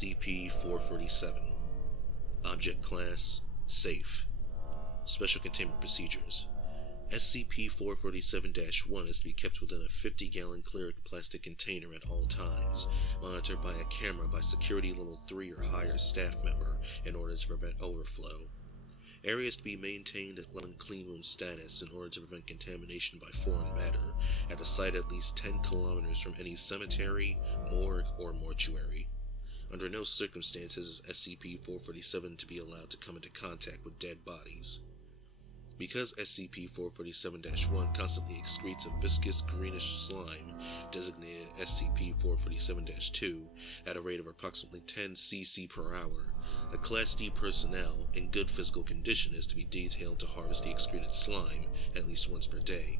SCP-447. Object Class: Safe. Special Containment Procedures. SCP-447-1 is to be kept within a 50-gallon clear plastic container at all times, monitored by a camera by Security Level 3 or higher staff member in order to prevent overflow. Areas to be maintained at clean room status in order to prevent contamination by foreign matter at a site at least 10 kilometers from any cemetery, morgue, or mortuary. Under no circumstances is SCP-447 to be allowed to come into contact with dead bodies. Because SCP-447-1 constantly excretes a viscous greenish slime designated SCP-447-2 at a rate of approximately 10 cc per hour, a Class D personnel in good physical condition is to be detailed to harvest the excreted slime at least once per day.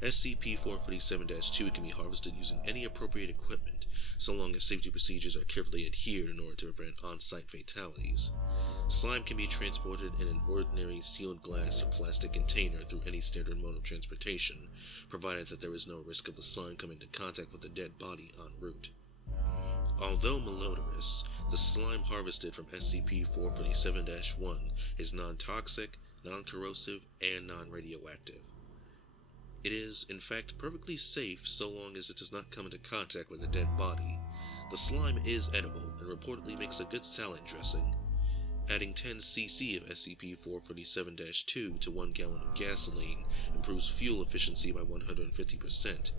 SCP-447-2 can be harvested using any appropriate equipment, so long as safety procedures are carefully adhered in order to prevent on-site fatalities. Slime can be transported in an ordinary sealed glass or plastic container through any standard mode of transportation, provided that there is no risk of the slime coming into contact with a dead body en route. Although malodorous, the slime harvested from SCP-447-1 is non-toxic, non-corrosive, and non-radioactive. It is, in fact, perfectly safe so long as it does not come into contact with a dead body. The slime is edible and reportedly makes a good salad dressing. Adding 10 cc of SCP-447-2 to 1 gallon of gasoline improves fuel efficiency by 150%.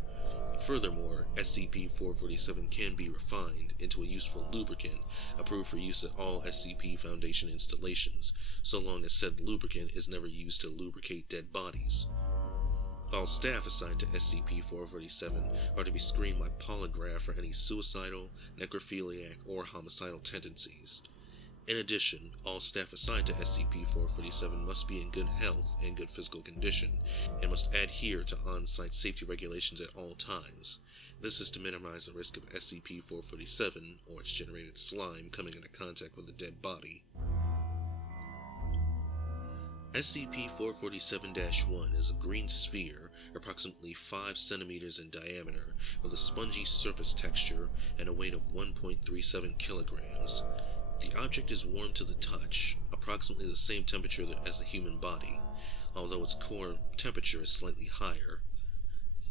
Furthermore, SCP-447 can be refined into a useful lubricant approved for use at all SCP Foundation installations, so long as said lubricant is never used to lubricate dead bodies. All staff assigned to SCP-447 are to be screened by polygraph for any suicidal, necrophiliac, or homicidal tendencies. In addition, all staff assigned to SCP-447 must be in good health and good physical condition, and must adhere to on-site safety regulations at all times. This is to minimize the risk of SCP-447 or its generated slime coming into contact with a dead body. SCP-447-1 is a green sphere, approximately 5 centimeters in diameter, with a spongy surface texture and a weight of 1.37 kilograms. The object is warm to the touch, approximately the same temperature as the human body, although its core temperature is slightly higher.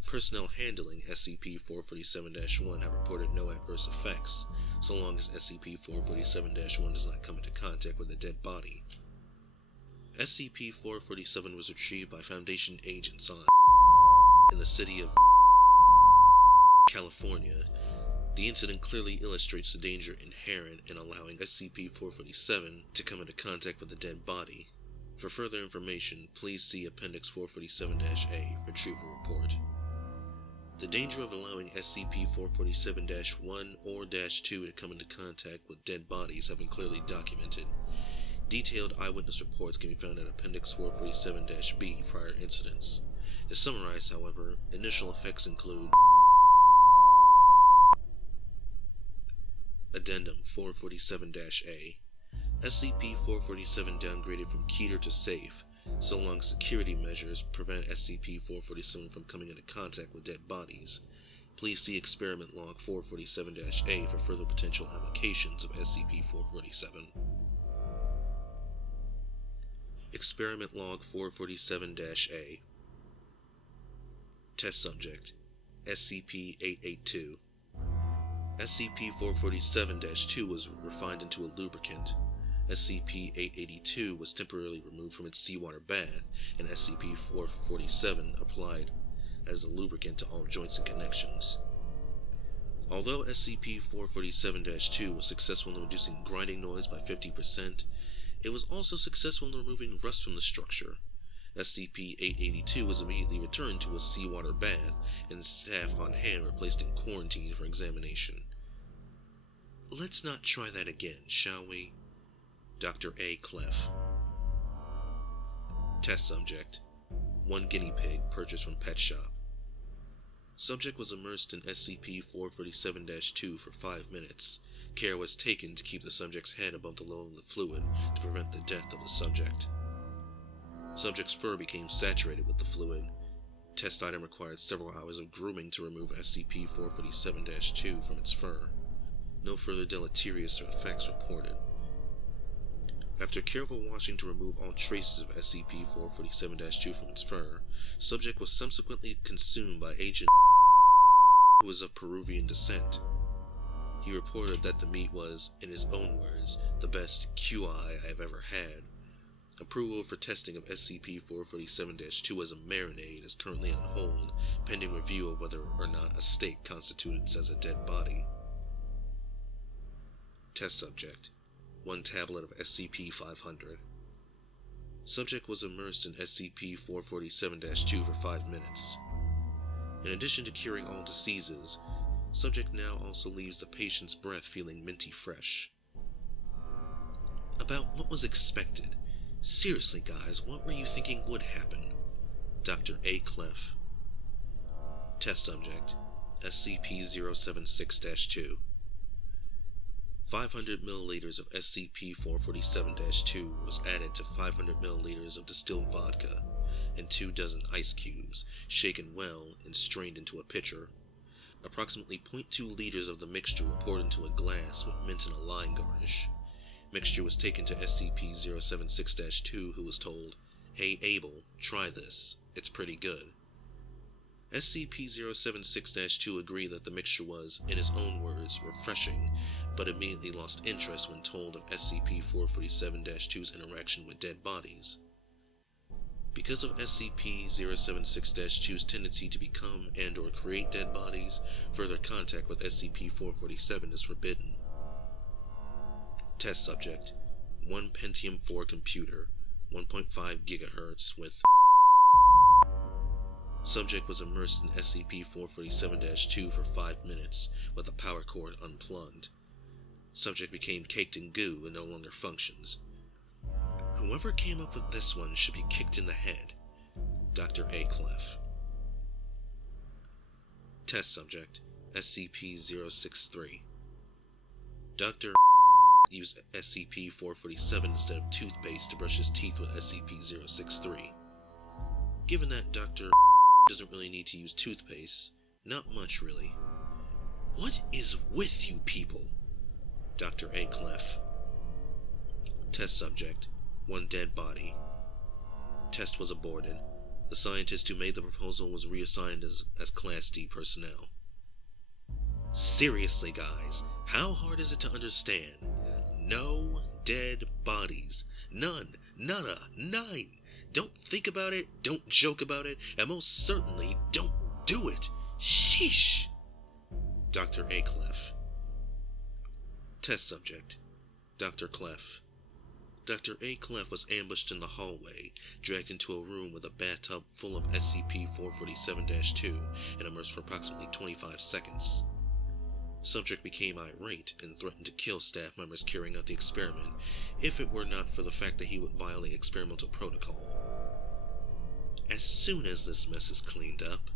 Personnel handling SCP-447-1 have reported no adverse effects, so long as SCP-447-1 does not come into contact with a dead body. SCP-447 was retrieved by Foundation agents on in the city of California. The incident clearly illustrates the danger inherent in allowing SCP-447 to come into contact with a dead body. For further information, please see Appendix 447-A Retrieval Report. The danger of allowing SCP-447-1 or -2 to come into contact with dead bodies have been clearly documented. Detailed eyewitness reports can be found at Appendix 447-B prior incidents. To summarize, however, initial effects include Addendum 447-A. SCP-447 downgraded from Keter to Safe, so long as security measures prevent SCP-447 from coming into contact with dead bodies. Please see Experiment Log 447-A for further potential applications of SCP-447. Experiment Log 447-A. Test Subject SCP-882. SCP-447-2 was refined into a lubricant. SCP-882 was temporarily removed from its seawater bath, and SCP-447 applied as a lubricant to all joints and connections. Although SCP-447-2 was successful in reducing grinding noise by 50%, it was also successful in removing rust from the structure. SCP-882 was immediately returned to a seawater bath, and staff on hand were placed in quarantine for examination. Let's not try that again, shall we? Dr. A. Clef. Test Subject 1 guinea pig purchased from pet shop. Subject was immersed in SCP-447-2 for 5 minutes. Care was taken to keep the subject's head above the level of the fluid to prevent the death of the subject. Subject's fur became saturated with the fluid. Test item required several hours of grooming to remove SCP-447-2 from its fur. No further deleterious effects reported. After careful washing to remove all traces of SCP-447-2 from its fur, subject was subsequently consumed by Agent who was of Peruvian descent. He reported that the meat was, in his own words, the best QI I have ever had. Approval for testing of SCP-447-2 as a marinade is currently on hold, pending review of whether or not a steak constitutes as a dead body. Test subject. 1 tablet of SCP-500. Subject was immersed in SCP-447-2 for 5 minutes. In addition to curing all diseases, subject now also leaves the patient's breath feeling minty fresh. About what was expected. Seriously, guys, what were you thinking would happen? Dr. A. Clef. Test subject. SCP-076-2. 500 milliliters of SCP-447-2 was added to 500 milliliters of distilled vodka and 2 dozen ice cubes, shaken well and strained into a pitcher. Approximately 0.2 liters of the mixture were poured into a glass with mint and a lime garnish. Mixture was taken to SCP-076-2, who was told, "Hey Abel, try this. It's pretty good." SCP-076-2 agreed that the mixture was, in his own words, refreshing, but immediately lost interest when told of SCP-447-2's interaction with dead bodies. Because of SCP-076-2's tendency to become and/or create dead bodies, further contact with SCP-447 is forbidden. Test subject. 1 Pentium 4 computer, 1.5 GHz with Subject was immersed in SCP-447-2 for 5 minutes, with the power cord unplugged. Subject became caked in goo and no longer functions. Whoever came up with this one should be kicked in the head. Dr. A. Clef. Test subject. SCP-063. Dr. used SCP-447 instead of toothpaste to brush his teeth with SCP-063. Given that Dr. doesn't really need to use toothpaste, not much really. What is with you people? Dr. A. Clef. Test subject. 1 dead body. Test was aborted. The scientist who made the proposal was reassigned as Class D personnel. Seriously, guys, how hard is it to understand? No dead bodies. None. Nada. 9. Don't think about it, don't joke about it, and most certainly don't do it. Sheesh. Dr. A. Clef. Test subject. Dr. Clef. Dr. A. Clef was ambushed in the hallway, dragged into a room with a bathtub full of SCP-447-2, and immersed for approximately 25 seconds. Subject became irate and threatened to kill staff members carrying out the experiment if it were not for the fact that he would violate experimental protocol. As soon as this mess is cleaned up,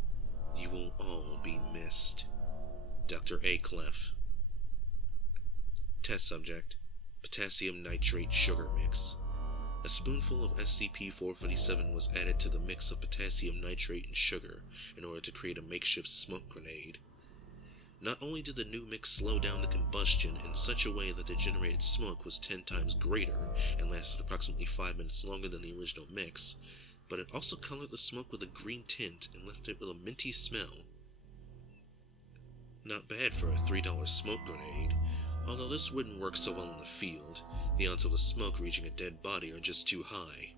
you will all be missed. Dr. A. Clef. Test subject. Potassium nitrate sugar mix. A spoonful of SCP-447 was added to the mix of potassium nitrate and sugar in order to create a makeshift smoke grenade. Not only did the new mix slow down the combustion in such a way that the generated smoke was 10 times greater and lasted approximately 5 minutes longer than the original mix, but it also colored the smoke with a green tint and left it with a minty smell. Not bad for a $3 smoke grenade, although this wouldn't work so well in the field. The odds of the smoke reaching a dead body are just too high.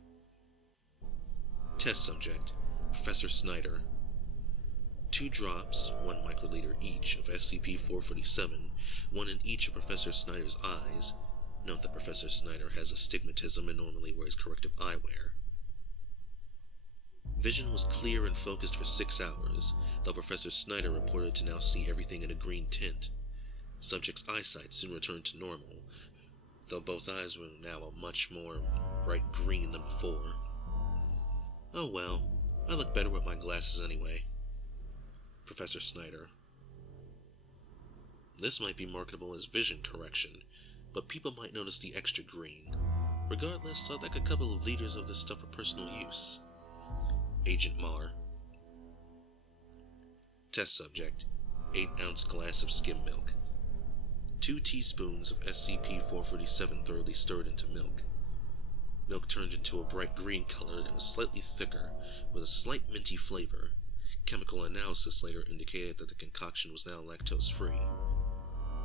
Test subject. Professor Snyder. 2 drops, 1 microliter each, of SCP-447, 1 in each of Professor Snyder's eyes. Note that Professor Snyder has astigmatism and normally wears corrective eyewear. Vision was clear and focused for 6 hours, though Professor Snyder reported to now see everything in a green tint. Subject's eyesight soon returned to normal, though both eyes were now a much more bright green than before. Oh well, I look better with my glasses anyway. Professor Snyder. This might be marketable as vision correction, but people might notice the extra green. Regardless, I'd like a couple of liters of this stuff for personal use. Agent Marr. Test subject. 8-ounce glass of skim milk. 2 teaspoons of SCP-447 thoroughly stirred into milk. Milk turned into a bright green color and was slightly thicker, with a slight minty flavor. Chemical analysis later indicated that the concoction was now lactose-free.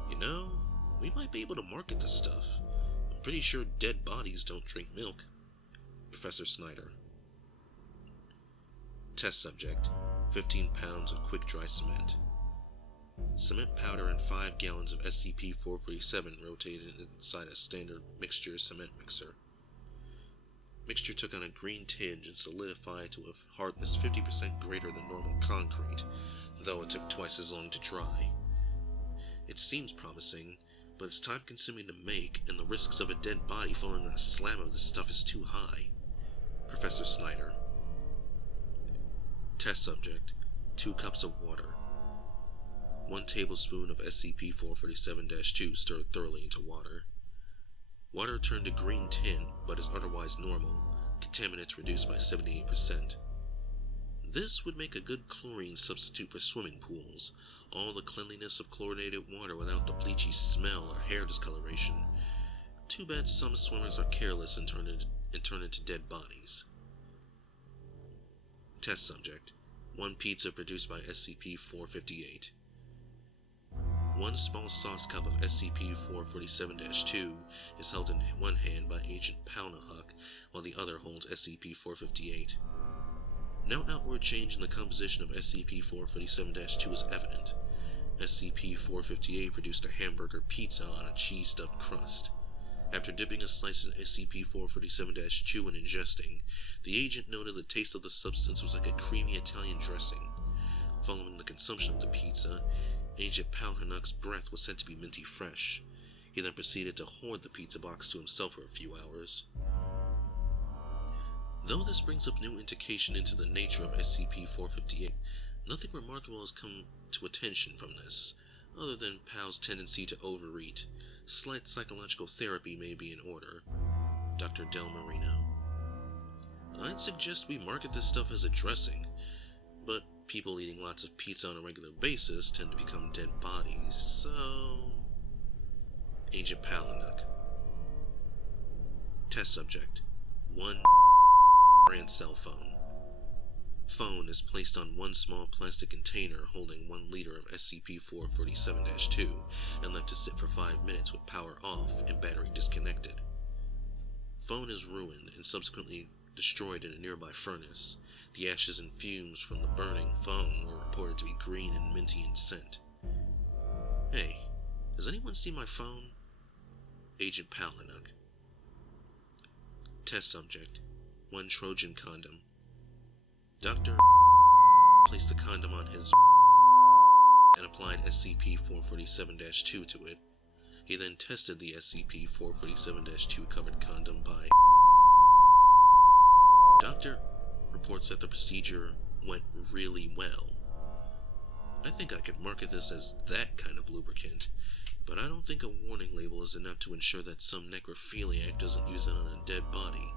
You know, we might be able to market this stuff. I'm pretty sure dead bodies don't drink milk. Professor Snyder. Test subject, 15 pounds of quick-dry cement. Cement powder and 5 gallons of SCP-447 rotated inside a standard mixture cement mixer. Mixture took on a green tinge and solidified to a hardness 50% greater than normal concrete, though it took twice as long to dry. It seems promising, but it's time-consuming to make, and the risks of a dead body falling on a slab of this stuff is too high. Professor Snyder. Test subject, 2 cups of water. 1 tablespoon of SCP-447-2 stirred thoroughly into water. Water turned a green tint, but is otherwise normal, contaminants reduced by 78%. This would make a good chlorine substitute for swimming pools, all the cleanliness of chlorinated water without the bleachy smell or hair discoloration. Too bad some swimmers are careless and turn into dead bodies. Test subject, 1 pizza produced by SCP-458. 1 small sauce cup of SCP-447-2 is held in one hand by Agent Palnahuk, while the other holds SCP-458. No outward change in the composition of SCP-447-2 is evident. SCP-458 produced a hamburger pizza on a cheese-stuffed crust. After dipping a slice in SCP-447-2 and ingesting, the agent noted the taste of the substance was like a creamy Italian dressing. Following the consumption of the pizza, Agent Palnahuk's breath was said to be minty fresh. He then proceeded to hoard the pizza box to himself for a few hours. Though this brings up new indication into the nature of SCP-458, nothing remarkable has come to attention from this, other than Pal's tendency to overeat. Slight psychological therapy may be in order. Dr. Del Marino. I'd suggest we market this stuff as a dressing, but people eating lots of pizza on a regular basis tend to become dead bodies, so... Agent Palnahuk. Test subject, 1 brand cell phone. Phone is placed on 1 small plastic container holding 1 liter of SCP-447-2 and left to sit for 5 minutes with power off and battery disconnected. Phone is ruined and subsequently destroyed in a nearby furnace. The ashes and fumes from the burning phone were reported to be green and minty in scent. Hey, has anyone seen my phone? Agent Palnahuk. Test subject, 1 Trojan condom. Dr. placed the condom on his and applied SCP-447-2 to it. He then tested the SCP-447-2 covered condom by Doctor reports that the procedure went really well. I think I could market this as that kind of lubricant, but I don't think a warning label is enough to ensure that some necrophiliac doesn't use it on a dead body.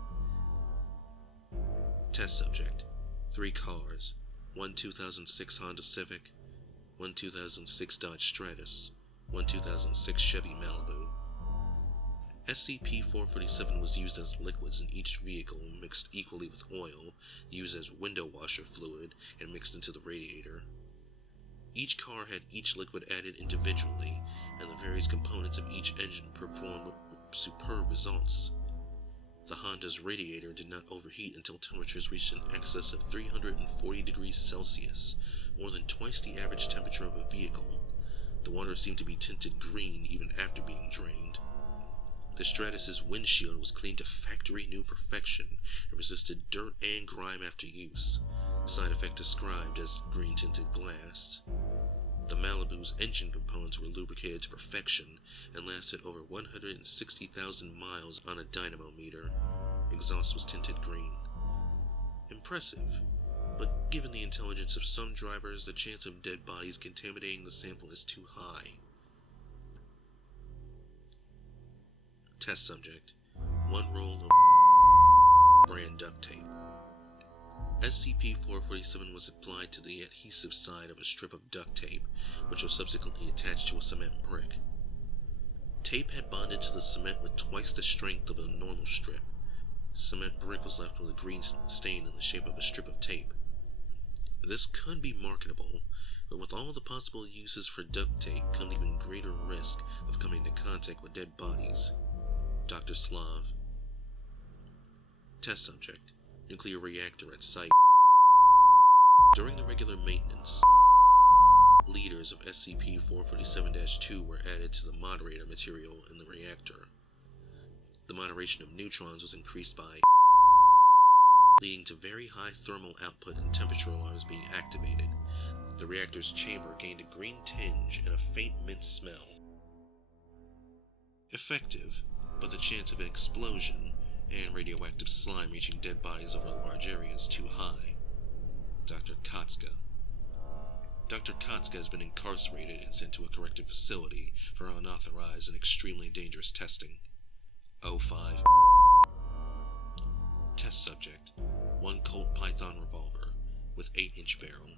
Test subject, 3 cars, 1 2006 Honda Civic, 1 2006 Dodge Stratus, 1 2006 Chevy Malibu. SCP-447 was used as liquids in each vehicle, mixed equally with oil, used as window washer fluid, and mixed into the radiator. Each car had each liquid added individually, and the various components of each engine performed with superb results. The Honda's radiator did not overheat until temperatures reached an excess of 340 degrees Celsius, more than twice the average temperature of a vehicle. The water seemed to be tinted green even after being drained. The Stratus's windshield was cleaned to factory-new perfection and resisted dirt and grime after use, a side effect described as green-tinted glass. The Malibu's engine components were lubricated to perfection and lasted over 160,000 miles on a dynamo meter. Exhaust was tinted green. Impressive, but given the intelligence of some drivers, the chance of dead bodies contaminating the sample is too high. Test subject, 1 roll of brand duct tape. SCP-447 was applied to the adhesive side of a strip of duct tape, which was subsequently attached to a cement brick. tape had bonded to the cement with twice the strength of a normal strip. Cement brick was left with a green stain in the shape of a strip of tape. This could be marketable, but with all the possible uses for duct tape come even greater risk of coming into contact with dead bodies. Dr. Slav. Test subject. Nuclear reactor at site. During the regular maintenance, liters of SCP-447-2 were added to the moderator material in the reactor. The moderation of neutrons was increased by leading to very high thermal output and temperature alarms being activated. The reactor's chamber gained a green tinge and a faint mint smell. Effective, but the chance of an explosion and radioactive slime reaching dead bodies over a large area is too high. Dr. Kotska. Dr. Kotska has been incarcerated and sent to a corrective facility for unauthorized and extremely dangerous testing. 05. Test subject. 1 Colt Python revolver with 8-inch barrel.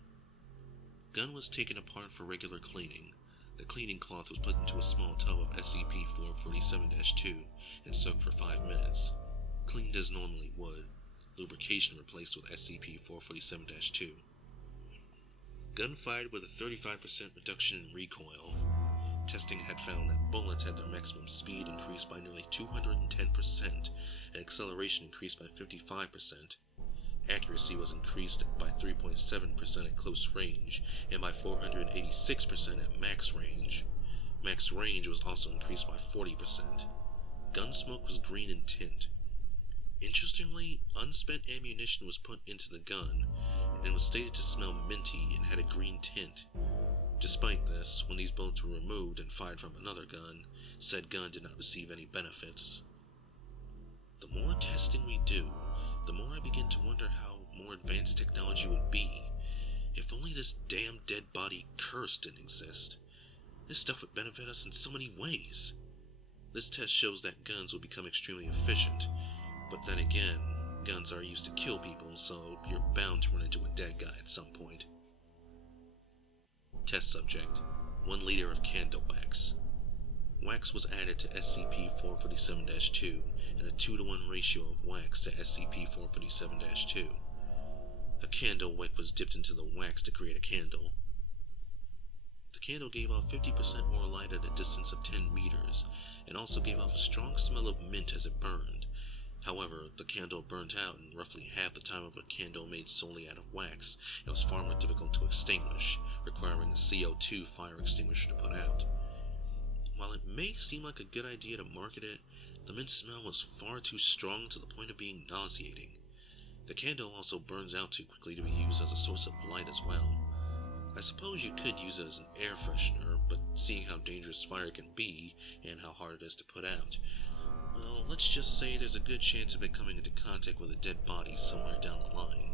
Gun was taken apart for regular cleaning. The cleaning cloth was put into a small tub of SCP-447-2 and soaked for 5 minutes. Cleaned as normally would. Lubrication replaced with SCP-447-2. Gun fired with a 35% reduction in recoil. Testing had found that bullets had their maximum speed increased by nearly 210% and acceleration increased by 55%. Accuracy was increased by 3.7% at close range and by 486% at max range. Max range was also increased by 40%. Gun smoke was green in tint. Interestingly, unspent ammunition was put into the gun and was stated to smell minty and had a green tint. Despite this, when these bullets were removed and fired from another gun, said gun did not receive any benefits. The more testing we do, the more I begin to wonder how more advanced technology would be. If only this damn dead body curse didn't exist. This stuff would benefit us in so many ways. This test shows that guns will become extremely efficient, but then again, guns are used to kill people, so you're bound to run into a dead guy at some point. Test subject. 1 liter of candle wax. Wax was added to SCP-447-2 in a 2-to-1 ratio of wax to SCP-447-2. A candle wick was dipped into the wax to create a candle. The candle gave off 50% more light at a distance of 10 meters, and also gave off a strong smell of mint as it burned. However, the candle burnt out in roughly half the time of a candle made solely out of wax, and was far more difficult to extinguish, requiring a CO2 fire extinguisher to put out. While it may seem like a good idea to market it, the mint smell was far too strong to the point of being nauseating. The candle also burns out too quickly to be used as a source of light as well. I suppose you could use it as an air freshener, but seeing how dangerous fire can be, and how hard it is to put out, well, let's just say there's a good chance of it coming into contact with a dead body somewhere down the line.